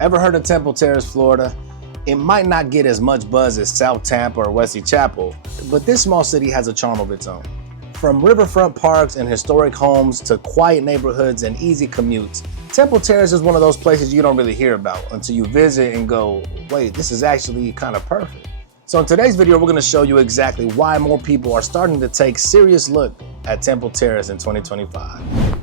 Ever heard of Temple Terrace, Florida? It might not get as much buzz as South Tampa or Wesley Chapel, but this small city has a charm of its own. From riverfront parks and historic homes to quiet neighborhoods and easy commutes, Temple Terrace is one of those places you don't really hear about until you visit and go, wait, this is actually kind of perfect. So in today's video, we're going to show you exactly why more people are starting to take a serious look at Temple Terrace in 2025.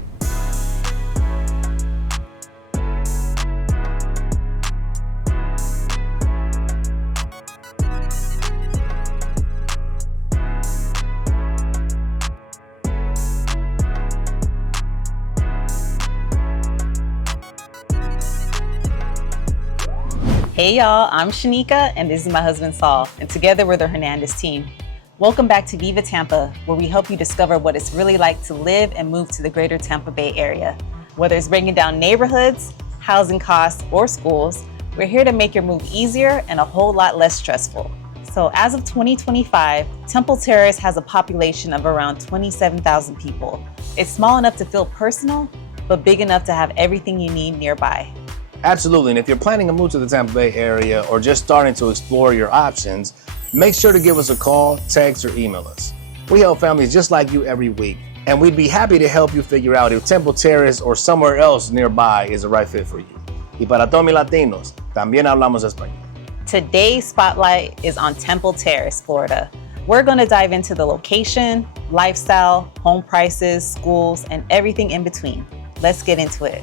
Hey y'all, I'm Shanika and this is my husband Saul, and together we're the Hernandez team. Welcome back to Viva Tampa, where we help you discover what it's really like to live and move to the greater Tampa Bay area. Whether it's breaking down neighborhoods, housing costs, or schools, we're here to make your move easier and a whole lot less stressful. So as of 2025, Temple Terrace has a population of around 27,000 people. It's small enough to feel personal, but big enough to have everything you need nearby. Absolutely, and if you're planning a move to the Tampa Bay area or just starting to explore your options, make sure to give us a call, text, or email us. We help families just like you every week, and we'd be happy to help you figure out if Temple Terrace or somewhere else nearby is the right fit for you. Y para todos mis latinos, también hablamos español. Today's spotlight is on Temple Terrace, Florida. We're going to dive into the location, lifestyle, home prices, schools, and everything in between. Let's get into it.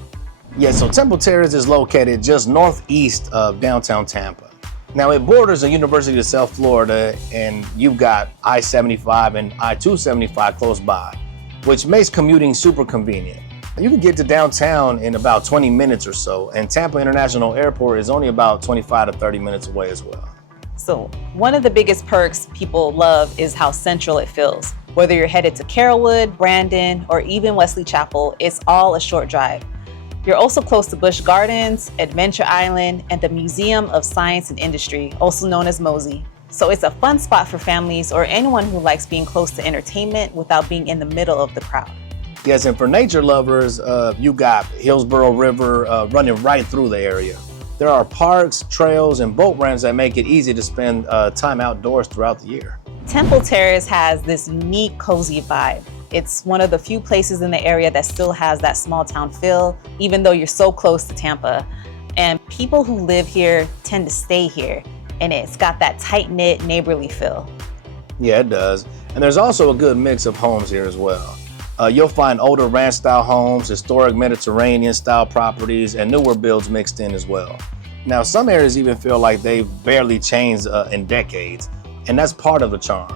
Yeah, so Temple Terrace is located just northeast of downtown Tampa. Now it borders the University of South Florida, and you've got I-75 and I-275 close by, which makes commuting super convenient. You can get to downtown in about 20 minutes or so, and Tampa International Airport is only about 25 to 30 minutes away as well. So one of the biggest perks people love is how central it feels. Whether you're headed to Carrollwood, Brandon, or even Wesley Chapel, it's all a short drive. You're also close to Busch Gardens, Adventure Island, and the Museum of Science and Industry, also known as MOSI. So it's a fun spot for families or anyone who likes being close to entertainment without being in the middle of the crowd. Yes, and for nature lovers, you got Hillsborough River running right through the area. There are parks, trails, and boat ramps that make it easy to spend time outdoors throughout the year. Temple Terrace has this unique, cozy vibe. It's one of the few places in the area that still has that small town feel, even though you're so close to Tampa. And people who live here tend to stay here, and it's got that tight-knit, neighborly feel. Yeah, it does. And there's also a good mix of homes here as well. You'll find older ranch-style homes, historic Mediterranean-style properties, and newer builds mixed in as well. Now, some areas even feel like they've barely changed in decades, and that's part of the charm.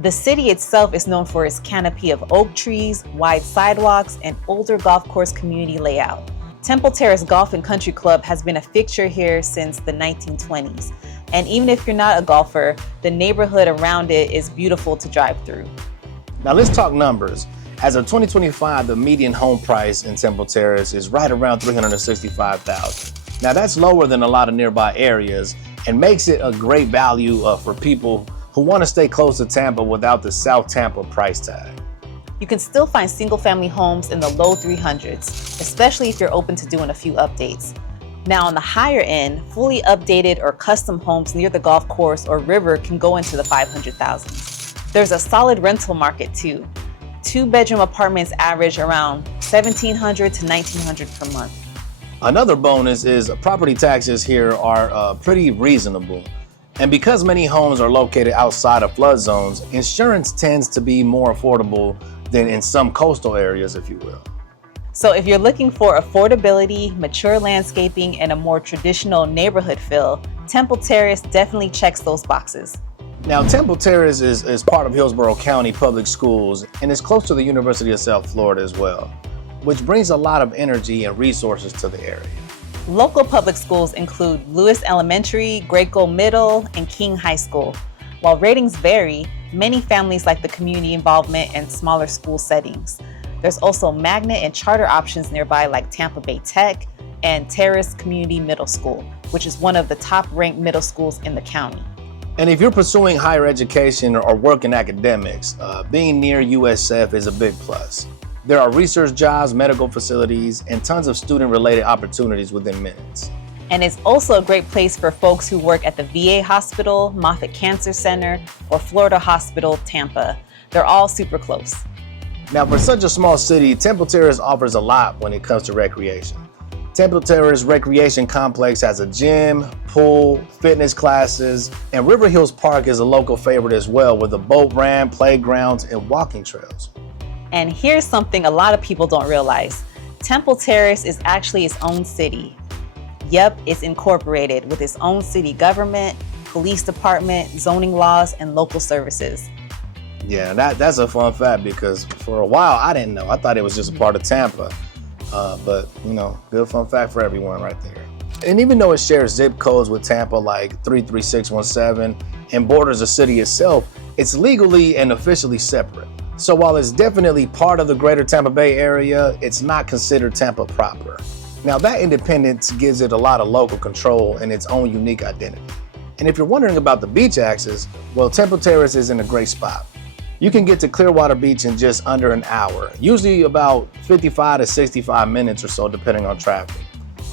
The city itself is known for its canopy of oak trees, wide sidewalks, and older golf course community layout. Temple Terrace Golf and Country Club has been a fixture here since the 1920s. And even if you're not a golfer, the neighborhood around it is beautiful to drive through. Now let's talk numbers. As of 2025, the median home price in Temple Terrace is right around $365,000. Now that's lower than a lot of nearby areas and makes it a great value for people who want to stay close to Tampa without the South Tampa price tag. You can still find single-family homes in the low 300s, especially if you're open to doing a few updates. Now on the higher end, fully updated or custom homes near the golf course or river can go into the 500,000s. There's a solid rental market too. 2-bedroom apartments average around $1,700 to $1,900 per month. Another bonus is property taxes here are pretty reasonable. And because many homes are located outside of flood zones, insurance tends to be more affordable than in some coastal areas, if you will. So if you're looking for affordability, mature landscaping, and a more traditional neighborhood feel, Temple Terrace definitely checks those boxes. Now, Temple Terrace is part of Hillsborough County Public Schools and is close to the University of South Florida as well, which brings a lot of energy and resources to the area. Local public schools include Lewis Elementary, Greco Middle, and King High School. While ratings vary, many families like the community involvement and smaller school settings. There's also magnet and charter options nearby like Tampa Bay Tech and Terrace Community Middle School, which is one of the top-ranked middle schools in the county. And if you're pursuing higher education or work in academics, being near USF is a big plus. There are research jobs, medical facilities, and tons of student-related opportunities within minutes. And it's also a great place for folks who work at the VA Hospital, Moffitt Cancer Center, or Florida Hospital, Tampa. They're all super close. Now, for such a small city, Temple Terrace offers a lot when it comes to recreation. Temple Terrace Recreation Complex has a gym, pool, fitness classes, and Riverhills Park is a local favorite as well, with a boat ramp, playgrounds, and walking trails. And here's something a lot of people don't realize. Temple Terrace is actually its own city. Yep, it's incorporated with its own city government, police department, zoning laws, and local services. Yeah, that's a fun fact because for a while I didn't know. I thought it was just a part of Tampa. But, good fun fact for everyone right there. And even though it shares zip codes with Tampa like 33617 and borders the city itself, it's legally and officially separate. So while it's definitely part of the greater Tampa Bay area, it's not considered Tampa proper. Now that independence gives it a lot of local control and its own unique identity. And if you're wondering about the beach access, well, Temple Terrace is in a great spot. You can get to Clearwater Beach in just under an hour, usually about 55 to 65 minutes or so, depending on traffic.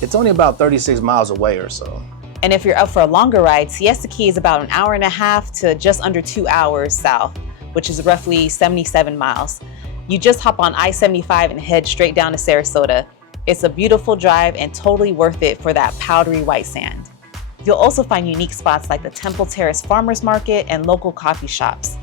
It's only about 36 miles away or so. And if you're up for a longer ride, Siesta Key is about an hour and a half to just under 2 hours south, which is roughly 77 miles. You just hop on I-75 and head straight down to Sarasota. It's a beautiful drive and totally worth it for that powdery white sand. You'll also find unique spots like the Temple Terrace Farmers Market and local coffee shops.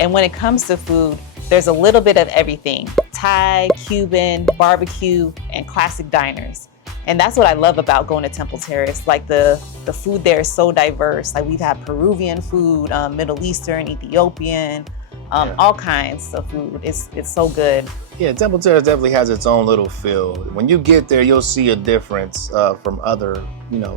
And when it comes to food, there's a little bit of everything: Thai, Cuban, barbecue, and classic diners. And that's what I love about going to Temple Terrace. Like the food there is so diverse. Like we've had Peruvian food, Middle Eastern, Ethiopian, all kinds of food. It's so good. Yeah, Temple Terrace definitely has its own little feel. When you get there, you'll see a difference from other,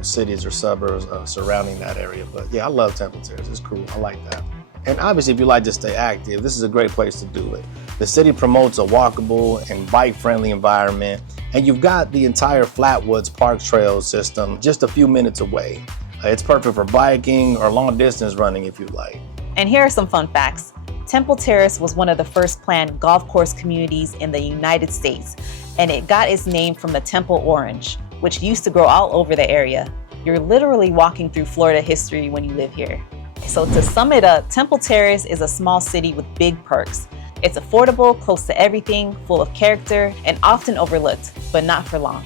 cities or suburbs surrounding that area. But yeah, I love Temple Terrace. It's cool. I like that. And obviously, if you like to stay active, this is a great place to do it. The city promotes a walkable and bike-friendly environment, and you've got the entire Flatwoods Park Trail system just a few minutes away. It's perfect for biking or long-distance running if you like. And here are some fun facts. Temple Terrace was one of the first planned golf course communities in the United States, and it got its name from the Temple orange, which used to grow all over the area. You're literally walking through Florida history when you live here. So to sum it up, Temple Terrace is a small city with big perks. It's affordable, close to everything, full of character, and often overlooked, but not for long.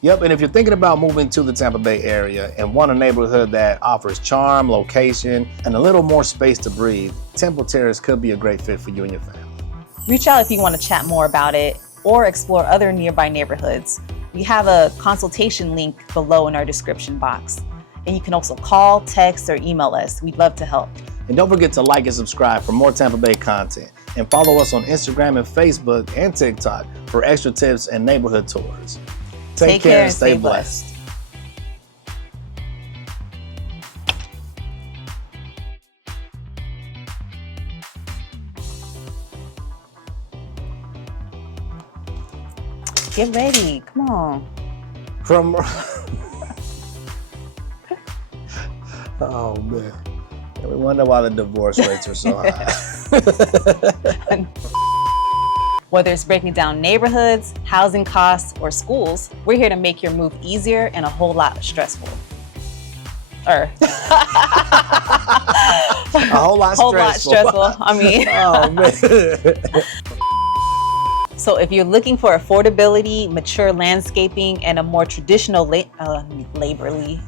Yep, and if you're thinking about moving to the Tampa Bay area and want a neighborhood that offers charm, location, and a little more space to breathe, Temple Terrace could be a great fit for you and your family. Reach out if you want to chat more about it or explore other nearby neighborhoods. We have a consultation link below in our description box. And you can also call, text, or email us. We'd love to help. And don't forget to like and subscribe for more Tampa Bay content. And follow us on Instagram and Facebook and TikTok for extra tips and neighborhood tours. Take care and stay blessed. Get ready. Come on. Oh, man. Yeah, we wonder why the divorce rates are so high. Whether it's breaking down neighborhoods, housing costs, or schools, we're here to make your move easier and a whole lot stressful. A whole lot stressful. I mean. Oh, man. So if you're looking for affordability, mature landscaping, and a more traditional laborly